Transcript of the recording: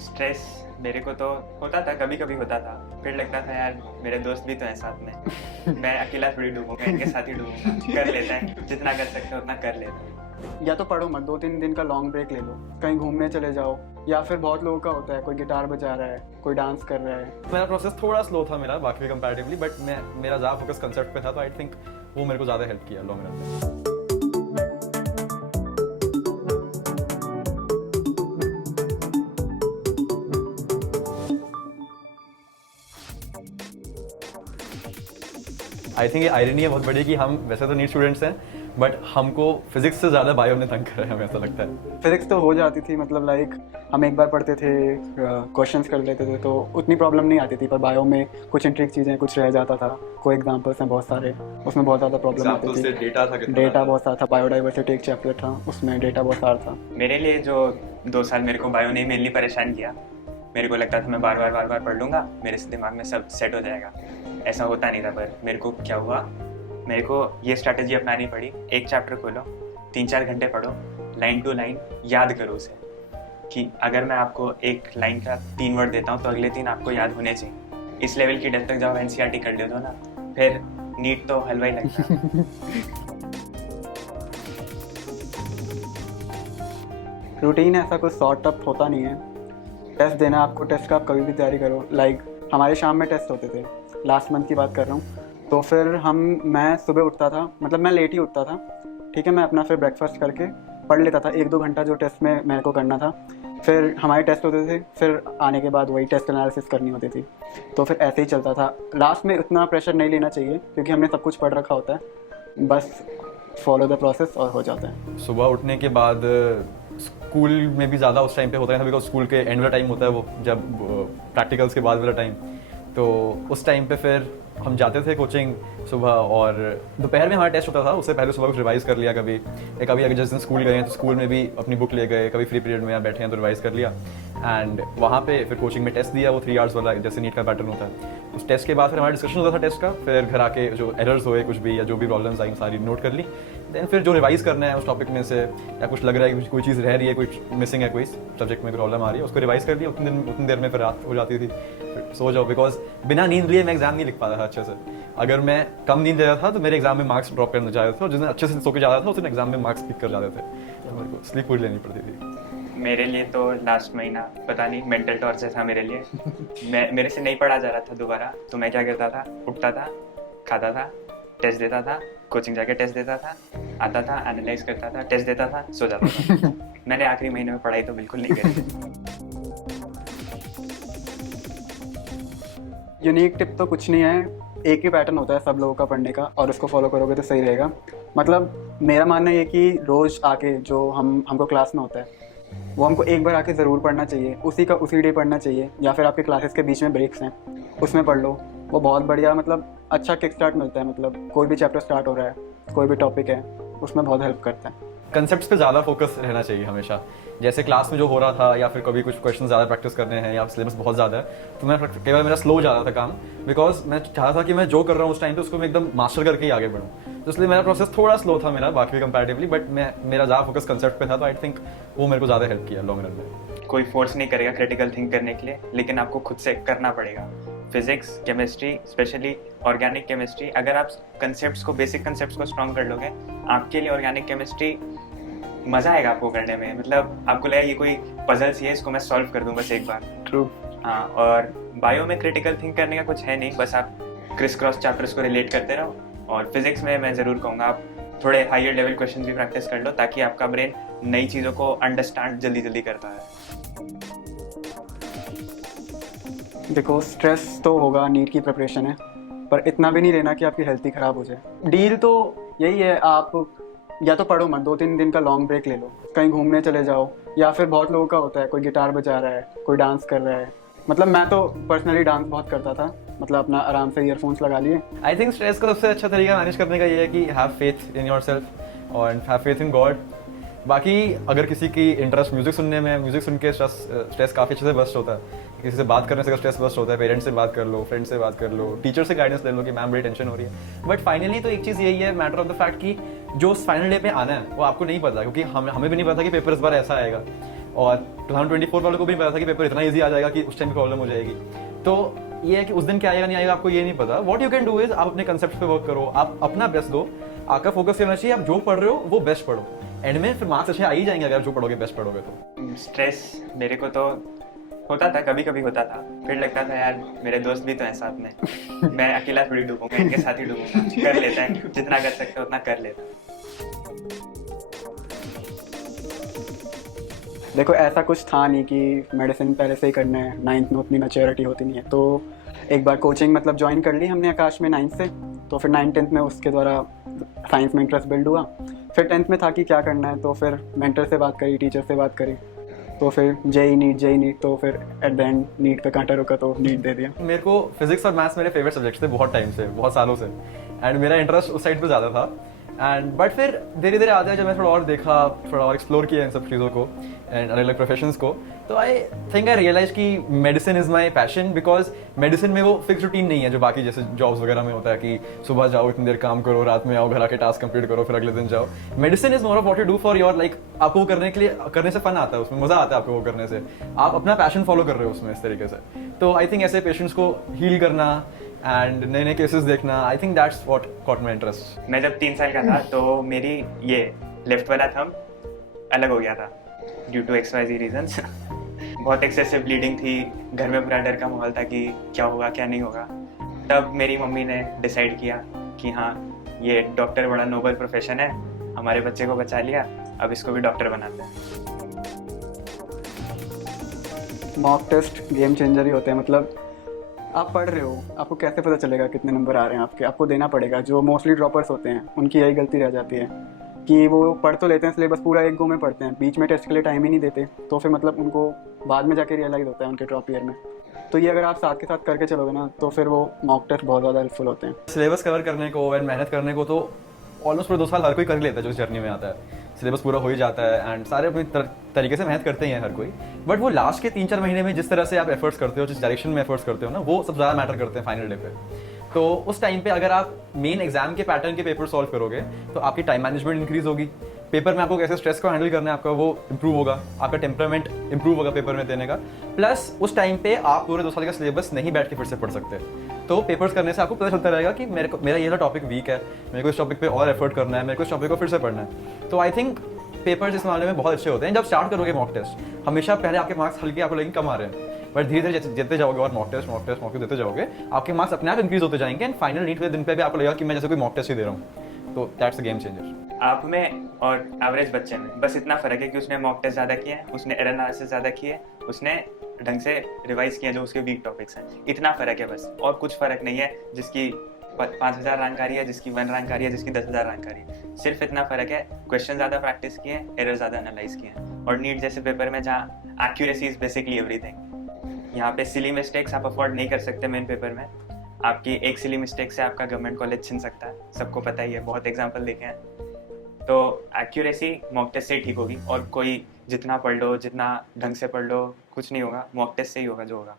Stress मेरे को तो होता था, कभी कभी होता था, फिर लगता था यार मेरे दोस्त भी तो हैं साथ में, मैं अकेला थोड़ी डूबूंगा, इनके साथ ही डूबूंगा, कर लेते हैं जितना कर सकते हैं उतना कर लेते हैं। या तो पढ़ो मत, 2-3 दिन का लॉन्ग ब्रेक ले लो, कहीं घूमने चले जाओ, या फिर बहुत लोगों का होता है कोई गिटार बजा रहा है, कोई डांस कर रहा है। मेरा प्रोसेस थोड़ा स्लो था मेरा बाकी कंपैरेटिवली, बट मेरा ज़्यादा फोकस कंसेप्ट पे था, तो आई थिंक वो मेरे को ज़्यादा हेल्प किया लॉन्ग रन में। आई थिंक ये आयरनी है बहुत बड़ी कि हम वैसे तो नीट स्टूडेंट्स हैं, बट हमको फिजिक्स से ज़्यादा बायो ने तंग करा है, हमें ऐसा लगता है। फिजिक्स तो हो जाती थी, मतलब लाइक हम एक बार पढ़ते थे, क्वेश्चंस कर लेते थे तो उतनी प्रॉब्लम नहीं आती थी, पर बायो में कुछ इंट्रिक चीज़ें कुछ रह जाता था। कोई एग्जांपल्स हैं बहुत सारे, उसमें बहुत ज़्यादा प्रॉब्लम आती थी। डेटा बहुत सारा था, बायोडाइवर्सिटी एक चैप्टर था, उसमें डेटा बहुत सारा था। मेरे लिए जो 2 साल मेरे को बायो ने मेनली परेशान किया, मेरे को लगता था मैं बार बार पढ़ लूँगा, मेरे दिमाग में सब सेट हो जाएगा, ऐसा होता नहीं था। पर मेरे को क्या हुआ, मेरे को ये स्ट्रैटेजी अपनानी पड़ी। एक चैप्टर खोलो, 3-4 घंटे पढ़ो, लाइन टू लाइन याद करो उसे, कि अगर मैं आपको एक लाइन का 3 वर्ड देता हूँ तो अगले 3 आपको याद होने चाहिए। इस लेवल की डेप्थ तक जब एनसीईआरटी कर लेते हो ना, फिर नीट तो हलवा ही लगता है। रूटीन ऐसा कुछ सॉर्ट अप होता नहीं है। टेस्ट देना आपको, टेस्ट का आप कभी भी तैयारी करो। लाइक हमारे शाम में टेस्ट होते थे, लास्ट मंथ की बात कर रहा हूँ। तो फिर मैं सुबह उठता था, मतलब मैं लेट ही उठता था, ठीक है। मैं अपना फिर ब्रेकफास्ट करके पढ़ लेता था 1-2 घंटा जो टेस्ट में मेरे को करना था। फिर हमारे टेस्ट होते थे, फिर आने के बाद वही टेस्ट एनालिसिस करनी होती थी। तो फिर ऐसे ही चलता था। लास्ट में उतना प्रेशर नहीं लेना चाहिए क्योंकि हमने सब कुछ पढ़ रखा होता है, बस फॉलो द प्रोसेस और हो जाता है। सुबह उठने के बाद स्कूल में भी ज़्यादा उस टाइम पे होता है, बिकॉज स्कूल के एंड वाला टाइम होता है वो, जब प्रैक्टिकल्स के बाद वाला टाइम। तो उस टाइम पे फिर हम जाते थे कोचिंग सुबह, और दोपहर में हमारा टेस्ट होता था, उससे पहले सुबह कुछ रिवाइज़ कर लिया। कभी अगर जिस दिन स्कूल गए हैं तो स्कूल में भी अपनी बुक ले गए, कभी फ्री पीरियड में यहाँ बैठे हैं तो रिवाइज़ कर लिया। एंड वहाँ पे फिर कोचिंग में टेस्ट दिया, वो 3 आवर्स वाला जैसे नीट का पैटर्न होता है। उस टेस्ट के बाद फिर हमारा डिस्कशन होता था टेस्ट का, फिर घर आके जो एरर्स हुए कुछ भी या जो भी प्रॉब्लम्स आई सारी नोट कर ली। देन फिर जो रिवाइज़ करना है उस टॉपिक में से, या कुछ लग रहा है कि कोई चीज़ रह रही है, कुछ मिसिंग है, कोई सब्जेक्ट में प्रॉब्लम आ रही है, उसको रिवाइज़ कर लिया। उतनी देर में फिर रात हो जाती थी, फिर सो जाओ। बिकॉज बिना नींद लिए मैं एग्जाम नहीं लिख पाता था अच्छे से। अगर मैं कम नींद लेता था तो मेरे एग्जाम में मार्क्स ड्रॉप करने जाते थे, और जिस दिन अच्छे से सो के जाता था उस दिन एग्जाम में मार्क्स पिक कर जाते थे। तो मेरे को स्लीप पूरी लेनी पड़ती थी। मेरे लिए तो लास्ट महीना पता नहीं मेंटल टॉर्चर था मेरे लिए। मेरे से नहीं पढ़ा जा रहा था दोबारा, तो मैं क्या करता था, उठता था, खाता था, टेस्ट देता था, कोचिंग जाके टेस्ट देता था, आता था, एनालाइज करता था, टेस्ट देता था, सो जाता था। मैंने आखिरी महीने में पढ़ाई तो बिल्कुल नहीं करी। यूनिक टिप तो कुछ नहीं है, एक ही पैटर्न होता है सब लोगों का पढ़ने का, और उसको फॉलो करोगे तो सही रहेगा। मतलब मेरा मानना ये कि रोज़ आके जो हमको क्लास में होता है वो हमको एक बार आके ज़रूर पढ़ना चाहिए, उसी डे पढ़ना चाहिए, या फिर आपके क्लासेस के बीच में ब्रेक्स हैं उसमें पढ़ लो। वो बहुत बढ़िया, मतलब अच्छा किक स्टार्ट मिलता है। मतलब कोई भी चैप्टर स्टार्ट हो रहा है, कोई भी टॉपिक है, उसमें बहुत हेल्प करता है। कंसेप्ट्स पे ज़्यादा फोकस रहना चाहिए हमेशा। जैसे क्लास में जो हो रहा था, या फिर कभी कुछ क्वेश्चन ज़्यादा प्रैक्टिस करने हैं, या सिलेबस बहुत ज़्यादा है, तो मैं कई बार मेरा स्लो जा रहा था काम, बिकॉज मैं चाहता था कि मैं जो कर रहा हूँ उस टाइम पे उसको मैं एकदम मास्टर करके ही आगे बढ़ूँ। तो इसलिए मेरा प्रोसेस थोड़ा स्लो था मेरा बाकी कंपैरेटिवली, बट मेरा ज़्यादा फोकस कंसेप्ट पे था, तो आई थिंक वो मेरे को ज़्यादा हेल्प किया लॉन्ग रन में। कोई फोर्स नहीं करेगा क्रिटिकल थिंक करने के लिए, लेकिन आपको खुद से करना पड़ेगा। Physics, chemistry, specially organic chemistry, अगर आप कंसेप्ट्स को, बेसिक कंसेप्ट्स को स्ट्रॉन्ग कर लोगे, आपके लिए ऑर्गेनिक केमिस्ट्री मज़ा आएगा आपको करने में। मतलब आपको लगेगा ये कोई पजल सी है, इसको मैं सॉल्व कर दूँ बस एक बार। ट्रू। हाँ, और बायो में क्रिटिकल थिंक करने का कुछ है नहीं, बस आप क्रिस क्रॉस चैप्टर्स को रिलेट करते रहो। और फिजिक्स में मैं ज़रूर कहूँगा आप थोड़े हायर लेवल क्वेश्चन भी प्रैक्टिस कर लो, ताकि आपका ब्रेन नई चीज़ों को अंडरस्टैंड जल्दी करता है। देखो, स्ट्रेस तो होगा, नीट की प्रिपरेशन है, पर इतना भी नहीं लेना कि आपकी हेल्थ ही ख़राब हो जाए। डील तो यही है, आप या तो पढ़ो मत, 2-3 दिन का लॉन्ग ब्रेक ले लो, कहीं घूमने चले जाओ, या फिर बहुत लोगों का होता है कोई गिटार बजा रहा है, कोई डांस कर रहा है। मतलब मैं तो पर्सनली डांस बहुत करता था, मतलब अपना आराम से ईयरफोन्स लगा लिए। आई थिंक स्ट्रेस का सबसे अच्छा तरीका मैनेज करने का ये है कि हैव फेथ इन योरसेल्फ और हैव फेथ इन गॉड। बाकी अगर किसी की इंटरेस्ट म्यूजिक सुनने में, म्यूजिक सुन के स्ट्रेस काफ़ी अच्छे से बस्ट होता है। किसी से बात करने से स्ट्रेस बस्ट होता है, पेरेंट्स से बात कर लो, फ्रेंड से बात कर लो, टीचर से गाइडेंस ले लो कि मैम बड़ी टेंशन हो रही है। बट फाइनली तो एक चीज़ यही है, मैटर ऑफ द फैक्ट कि जो फाइनल डे पे आना है वो आपको नहीं पता, क्योंकि हमें भी नहीं पता कि पेपर इस बार ऐसा आएगा। और 2024 वालों को भी नहीं पता था कि पेपर इतना ईजी आ जाएगा कि उस टाइम प्रॉब्लम हो जाएगी। तो ये है कि उस दिन क्या आएगा नहीं आएगा आपको ये नहीं पता। What you can do is आप अपने कंसेप्ट पे वर्क करो, आप अपना बेस्ट दो, आपका फोकस करना चाहिए आप जो पढ़ रहे हो वो बेस्ट पढ़ो, एंड में फिर मार्क्स अच्छे आ ही जाएंगे अगर आप जो पढ़ोगे बेस्ट पढ़ोगे तो। स्ट्रेस मेरे को तो होता था, कभी कभी होता था, फिर लगता था यार मेरे दोस्त भी तो हैं साथ में, मैं अकेला थोड़ी डूबूंगा, इनके साथ ही डूबूंगा, कर लेते हैं जितना कर सकते हैं उतना कर लेते हैं। देखो ऐसा कुछ था नहीं कि मेडिसिन पहले से ही करना है, 9th में उतनी मैच्योरिटी होती नहीं है। तो एक बार कोचिंग मतलब ज्वाइन कर ली हमने आकाश में 9th से, तो फिर 9th 10th में उसके द्वारा साइंस में इंटरेस्ट बिल्ड हुआ। फिर 10th में था कि क्या करना है, तो फिर मेंटर से बात करी, टीचर से बात करी, तो फिर जेई नीट, तो फिर एट द एंड नीट पे कांटा रुका तो नीट दे दिया। मेरे को फिजिक्स और मैथ्स मेरे फेवरेट सब्जेक्ट्स थे बहुत टाइम से, बहुत सालों से, एंड मेरा इंटरेस्ट उस साइड पे ज़्यादा था। एंड बट फिर धीरे धीरे आते जब मैं थोड़ा और देखा, थोड़ा और एक्सप्लोर किया इन सब चीज़ों को एंड अलग अलग प्रोफेशंस को, तो आई थिंक आई रियलाइज कि medicine is my passion, because medicine में वो फिक्स रूटीन नहीं है जो बाकी जैसे जॉब्स वगैरह में होता है कि सुबह जाओ इतनी देर काम करो, रात में आओ घर आके टास्क कंप्लीट करो, फिर अगले दिन जाओ। Medicine is more of what you do for your like, आपको वो करने के लिए करने से फन आता है, उसमें मजा आता है आपको वो करने से, आप अपना पैशन फॉलो कर रहे हो उसमें इस तरीके से। तो आई थिंक ऐसे पेशेंट्स को हील करना एंड नए नए केसेस देखना, I think that's what cot my interest. मैं जब 3 साल का था तो मेरी ये लेफ्ट वाला थंब अलग हो गया था ड्यू टू XYZ रीजंस। बहुत एक्सेसिव ब्लीडिंग थी, घर में पूरा डर का माहौल था कि क्या होगा क्या नहीं होगा। तब मेरी मम्मी ने डिसाइड किया कि हाँ ये डॉक्टर बड़ा नोबल प्रोफेशन है, हमारे बच्चे को बचा लिया, अब इसको भी डॉक्टर बनाते हैं। मॉक टेस्ट गेम चेंजर ही होते हैं। मतलब आप पढ़ रहे हो, आपको कैसे पता चलेगा कितने नंबर आ रहे हैं आपके, आपको देना पड़ेगा। जो मोस्टली ड्रॉपर्स होते हैं उनकी यही गलती रह जाती है कि वो पढ़ तो लेते हैं सिलेबस पूरा एक गो में पढ़ते हैं, बीच में टेस्ट के लिए टाइम ही नहीं देते, तो फिर मतलब उनको बाद में जाके रियलाइज़ होता है उनके ड्रॉप ईयर में। तो ये अगर आप साथ के साथ करके चलोगे ना तो फिर वो मॉक टेस्ट बहुत ज़्यादा हेल्पफुल होते हैं। सिलेबस कवर करने को एंड मेहनत करने को तो ऑलमोस्ट पूरे 2 साल हर कोई कर ही लेता है जो इस जर्नी में आता है, सिलेबस पूरा हो ही जाता है एंड सारे अपनी तरीके से मेहनत करते ही हैं हर कोई। बट वो लास्ट के 3-4 महीने में जिस तरह से आप एफर्ट्स करते हो, जिस डायरेक्शन में एफर्ट्स करते हो ना, वो सब ज़्यादा मैटर करते हैं फाइनल डे पे। तो उस टाइम पे अगर आप मेन एग्जाम के पैटर्न के पेपर सॉल्व करोगे तो आपकी टाइम मैनेजमेंट इंक्रीज होगी, पेपर में आपको कैसे स्ट्रेस को हैंडल करना है आपका वो इंप्रूव होगा, आपका टेम्परामेंट इंप्रूव होगा पेपर में देने का। प्लस उस टाइम पे आप पूरे 2 साल का सिलेबस नहीं बैठ के फिर से पढ़ सकते, तो पेपर्स करने से आपको पता चलता रहेगा कि मेरा ये टॉपिक वीक है, मेरे को इस टॉपिक पे और एफर्ट करना है, मेरे को इस टॉपिक को फिर से पढ़ना है। तो आई थिंक पेपर्स इस मामले में बहुत अच्छे होते हैं। जब स्टार्ट करोगे मॉक टेस्ट, हमेशा पहले आपके मार्क्स हल्के आपको लगेंगे कम आ रहे हैं, बट धीरे धीरे देते जाओगे और मॉक टेस्ट देते जाओगे, आपके मार्क्स अपने आप इंक्रीज होते जाएंगे एंड फाइनल नीट के दिन पे भी आपको लगेगा कि मैं जैसे कोई मॉक टेस्ट ही दे रहा हूँ। तो दैट्स द गेम चेंजर। आप में और एवरेज बच्चे में बस इतना फ़र्क है कि उसने मॉक टेस्ट ज़्यादा किया है, उसने एरर एनालिसिस ज़्यादा किया है, उसने ढंग से रिवाइज किया जो उसके वीक टॉपिक्स हैं, इतना फ़र्क है बस, और कुछ फ़र्क नहीं है। जिसकी 5000 रैंक आ रही है, जिसकी 1 रैंक आ रही है, जिसकी 10,000 रैंक आ रही है, सिर्फ इतना फ़र्क है। क्वेश्चन ज़्यादा प्रैक्टिस किए हैं, एरर ज़्यादा एनालाइज किए हैं। और नीट जैसे पेपर में जहाँ एक्यूरेसी इज़ बेसिकली एवरीथिंग, यहाँ पे सिली मिस्टेक्स आप अफोर्ड नहीं कर सकते। मेन पेपर में आपकी एक सिली मिस्टेक से आपका गवर्नमेंट कॉलेज छिन सकता है, सबको पता ही है, बहुत एग्जाम्पल देखे हैं। तो एक्यूरेसी मॉक टेस्ट से ही ठीक होगी, और कोई जितना पढ़ लो, जितना ढंग से पढ़ लो, कुछ नहीं होगा, मॉक टेस्ट से ही होगा जो होगा।